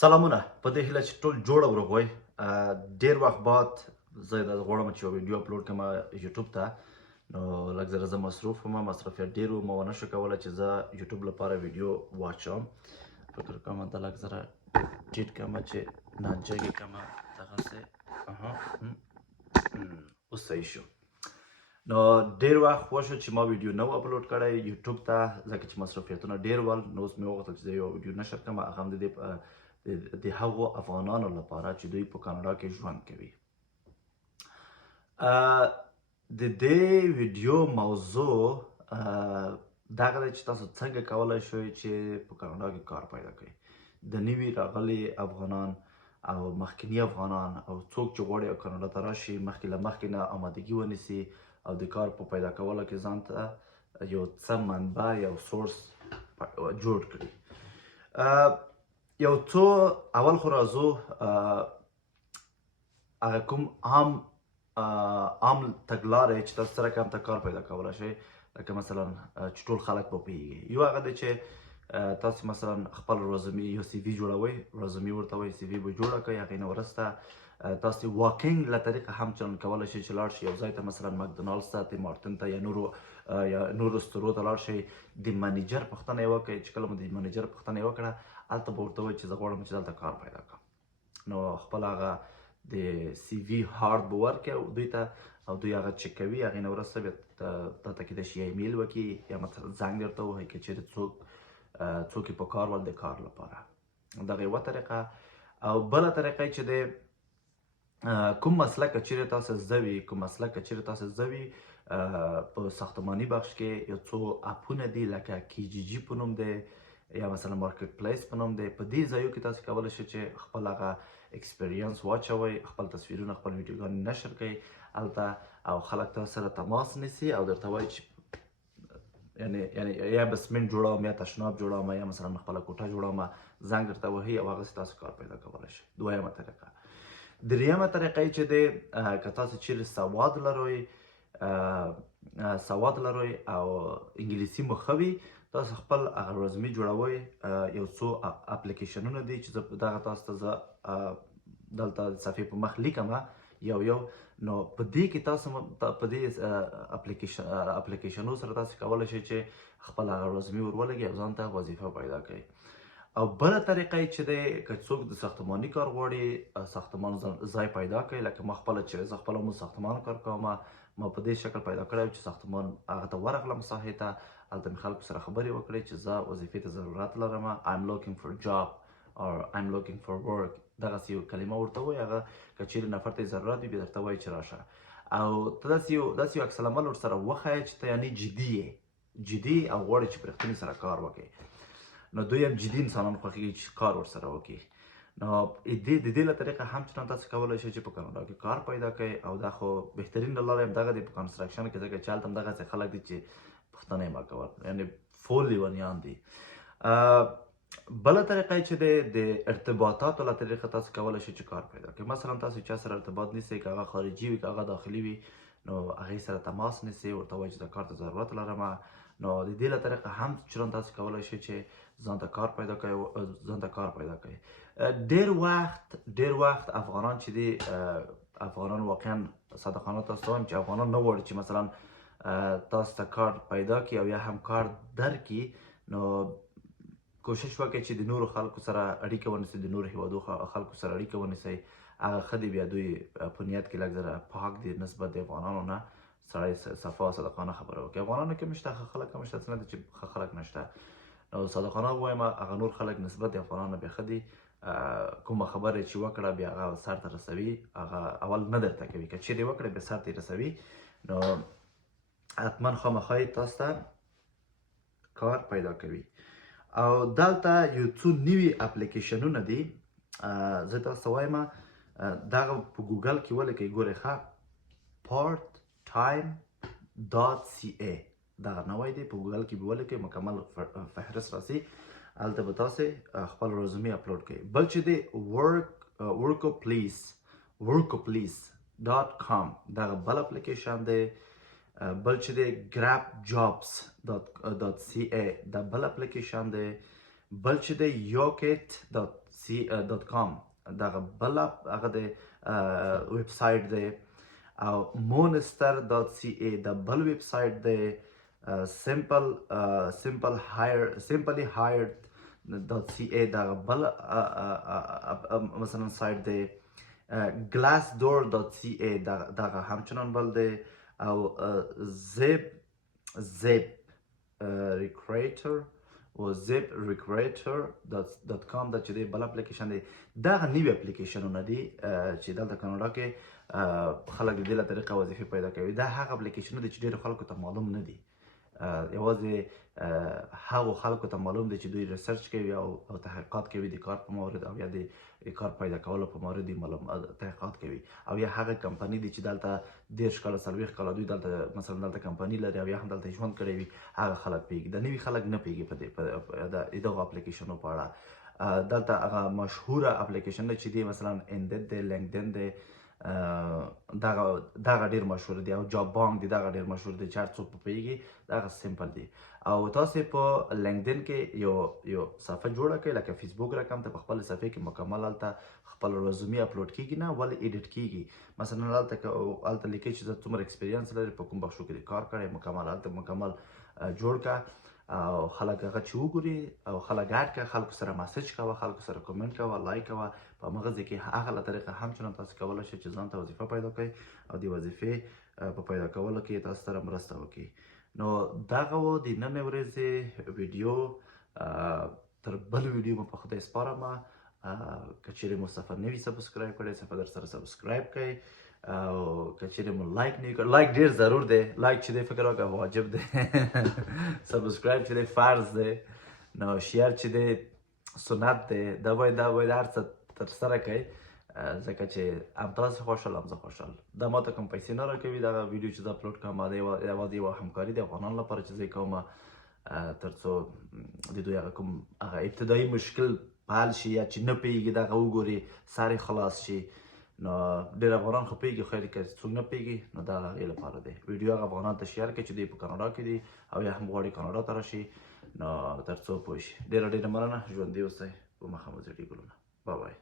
سلامونه په دې هیله چې ټول جوړ او روغ وئ. ډېر وخت بعد زه غواړم چې یو ویډیو اپلوډ کړم یوټیوب ته. نو لږ زره زه مصروف وم، مصروفیت ډېر و، ما ونه شو کولی چې زه یوټیوب لپاره ویډیو واچوم. فکر کوم دا لږ زره ټیټ کړم چې نانجګې کړم دغسې. اوس صحیح شو. نو ډېر وخت وشو چې ما ویډیو نه و اپلوډ کړی یوټیوب ته، ځکه چې مصروفیتونه ډېر ول. نو اوس مې وغوښتل چې زه یو ویډیو نشر کړم، هغه هم د هغو افغانانو لپاره چې دوی په کاناډا کې ژوند کوي. د دې ویډیو موضوع دغه ده چې تاسو څنګه کولی شئ چې په کاناډا کې کار پیدا کړئ. د نوي راغلي افغانان او مخکینی افغانان او څوک چې غواړي کاناډا ته راشي، مخکې له مخکې نه آمادګي ونیسي او د کار په پیدا کولو کې ځان ته یو څه منبع، یو سورس جوړ کړي. یو څو اول خو راځو هغه کوم عام تګلارې چې تاسو سره کوم ته کار پیدا کولی شئ، لکه مثلا چې ټول خلک په پوهېږي. یو هغه دی چې تاسو مثلا خپل رزومي یو سی وي جوړوئ، رزومي ورته وایي، سی وي به جوړه کړئ. هغې نه وروسته تاسو واکینګ له طریقه هم چلند کولی شئ چې لاړ شئ یو ځای ته، مثلا مکډونالډز ته، ټیم مارټن ته یا نورو ستورو ته لاړ شئ. د منیجر پوښتنه یې وکړئ. چې کله مو د منیجر پوښتنه یې وکړه، هلته به ورته ووایي چې زه غواړم چې دلته کار پیدا کړم. نو خپل هغه د سی وي هارد به ورکړئ دوی ته، او دوی هغه چک کوي. هغې نه وروسته بیا تاته کیدای شي یا ایمیل وکړي یا مثلا زنګ درته ووهي که چېرې څوک یې په کار ول د کار لپاره. دغه یوه طریقه. او بله طریقه چې دی، کوم مسلک که چېرې تاسو زده وي، په ساختماني بخش کې یو څو اپونه دي، لکه کی جی جی په نوم دی یا مثلا مارکیټ پلیس په نوم دی. په دې ځایو کې تاسو کولی شئ چې خپل هغه اکسپیرینس واچوئ، خپل تصویرونه، خپل ویډیوګانې نشر کړئ هلته، او خلک تاسو سره تماس نیسي او درته وایي چې یعنې یا بسمنټ جوړوم یا تشناب جوړوم یا مثلا خپله کوټه جوړوم، زنګ درته وهي او هغسې تاسو کار پیدا کولی شئ. دویمه طریقه. دریمه طریقه چې دی، که تاسو چیرې سواد لرئ او انګلیسي مو ښه وي، تاسو خپل هغه رزومي جوړوئ. یو څو اپلیکیشنونه دي چې زه دغه تاسو ته زه دلته صفحې په مخ لیکم یو. نو په دې کې تاسو په دې اپلیکیشنونو سره تاسو کولی شئ چې خپل هغه رزومي ور ولګئ او ځان ته وظیفه پیدا کړئ. او بله طریقه یې چې دی، که څوک د ساختماني کار غواړي، ساختمان ځای پیدا کړئ. لکه ما خپله چې زه خپله مو ساختمان کار کوم، ما په دې شکل پیدا کړی چې ساختمان هغه ته ورغلم ساحې ته، هلته مې خلکو سره خبرې وکړې چې زه وظیفې ته ضرورت لرم، I'm looking for job or I'm looking for work. دغسې یو کلمه ورته وایي. هغه که چېرې نفر ته یې ضرورت وي، بیا درته وایي چې راشه. او ته داسې یو عکس العمل ورسره وښیه چې ته یعنې جدي او غواړې چې په رښتیني سره کار وکړې. نو دوی هم جدي انسانان خوښېږي چې کار ورسره وکړي. نو د دې له طریقه هم چې تاسو کولی شئ چې په کاناډا کې کار پیدا کړئ. او دا خو بهترین لاره هم دغه دی په کنسټرکشن کې، ځکه چې هلته هم دغسې خلک دي چې پوښتنه یې مه کوه، یعنې فول لیونیان دي. بله طریقه چې دی، د ارتباطاتو له طریقه تاسو کولی شئ چې کار پیدا کړئ. مثلا تاسو چا سره ارتباط نیسئ، که هغه خارجي وي که هغه داخلي وي، نو هغې سره تماس نیسئ، ورته وایئ چې د کار ته ضرورت لرم. نو د دې له طریقه هم چلند تاسو کولی شئ چې ځان ته کار پیدا کړئ. ډېر وخت افغانان چې دي، افغانان واقعا صادقانه تاسو ته وایم چې افغانان نه غواړي چې مثلا تاسو ته کار پیدا کړي او یا هم کار درکړي. نو کوشش وکړئ چې د نورو خلکو سره اړیکه ونیسئ، د نورو هیوادو خلکو سره اړیکه ونیسئ. هغه ښه دي، بیا دوی په نیت کې لږ زره پاک دي نسبت د افغانانو نه. سړی صفا صادقانه خبره وکړي. افغانانو کې هم شته ښه خلک، هم شته، څه نه دي چې ښه خلک نشته. نو صادقانه ووایم، هغه نور خلک نسبت د افغانانو بیا ښه دي. کومه خبره چې وکړه بیا هغه سر ته رسوي، هغه اول نه درته کوي. که چیرې وکړه بیا سر ته یې رسوي. نو حتما خامخا یې تاسو ته کار پیدا کوي. او دلته یو څو نوي اپلیکیشنونه دي، زه تاسو ته وایم دغه په ګوګل کې ولیکئ، ګورئ ښه، part-time.ca دغه نوی دی. په ګوګل کې به ولیکئ، مکمل فهرست راسي. هلته به تاسې خپل رزومي اپلوډ کړئ. بل چې دی workopolis.com دغه بل اپلیکیشن دی. بل چې دی grabjobs.ca دا بل اپلیکیشن دی. بل چې دی yoket .com دغه بل هغه د ویب سایټ دی او monster.ca د بل ویب سایټ دی simply hired.ca دغه بل مثلا سایټ دی glassdoor.ca دغه همچنان بل دی او zip recruiter او ziprecruiter.com دا چې دی بل اپلیکیشن دی دغه نوي اپلیکیشنونه دي چې دلته کاناډا کې خلک د دې له طریقه وظیفې پیدا کوي دا هغه اپلیکیشنونه دي چې ډېرو خلکو ته معلوم نه دي یوازې هغو خلکو ته معلوم دی چې دوی ریسرچ کوي او تحقیقات کوي د کار په مورد او یا د کار پیدا کولو په مورد تحقیقات کوي او یا هغه کمپنی دي چې دلته 30 کاله 40 کاله دوی دلته مثلا دلته کمپنی لري او یا هم دلته ژوند کړی وي هغه خلک پیږي د نوي خلک نه پیږي په دغه اپلیکیشنو په اړه دلته هغه مشهوره اپلیکیشن چې دی مثلا اندد دی لینکدین دی دغه ډیر مشهور دی او جاب بانک دی دغه ډیر مشهور دی چې هر څوک پیږي دغه سمپل دی او تاسو په لینکدین کې یو صفحه جوړه کړئ لکه فیسبوک رقم ته په خپل صفحه کې مکمل الته خپل رزومي اپلوډ کیږي نه ول ایډیټ کیږي مثلا الته لیکي چې څومره ایکسپیرینس لري په کوم بخشو کې کار کړی مکمل جوړ کا او خلک هغه چې وګوري او خلک ګډ کا خلکو سره میسج کوه خلکو سره کومنټ کوه لایک کوه په مغزه کې هغه له طریقه همچنان تاسو کولای شئ چې ځان ته وظیفه پیدا کړئ او د وظیفې په پیدا کولو کې تاسو سره مرسته وکړي نو دغه و د نن ورځې ویډیو تر بل ویډیو مو په خدای سپارم که چیرې مو صفحه نوي سبسکرایب کړئ صفحه در سره سبسکرایب کړئ او که چیرې مو لایک نه کړ لایک ډیر ضرور دی لایک چې دی فکر وکړه واجب دی سبسکرایب چې دی فرض دی نو شیر چې دی سنت دی دا باید هر څه ترسره کړئ ځکه چې هم تاسو خوشحال هم زه خوشحال دا ماته کوم پیسې نه راکوي دغه ویډیو چې زه اپلوډ کوم دا یوازې یوه همکاري د افغانانو لپاره چې زه یې کوم تر څو د دوی هغه کوم هغه ابتدایي مشکل حل شي یا چې نه پوهېږي دغه وګوري سر یې خلاص شي نو ډېر افغانان خو پوهېږي خیر که څوک نه پوهېږي نو دا د هغې لپاره دی ویډیو هغه افغانانو ته شیر کړئ چې دوی په کاناډا کې دي او یا هم غواړي کاناډا ته راشي نو تر څو پوه شي ډېره مننه ژوندي اوسئ په مخه مو زړي ګلونه بای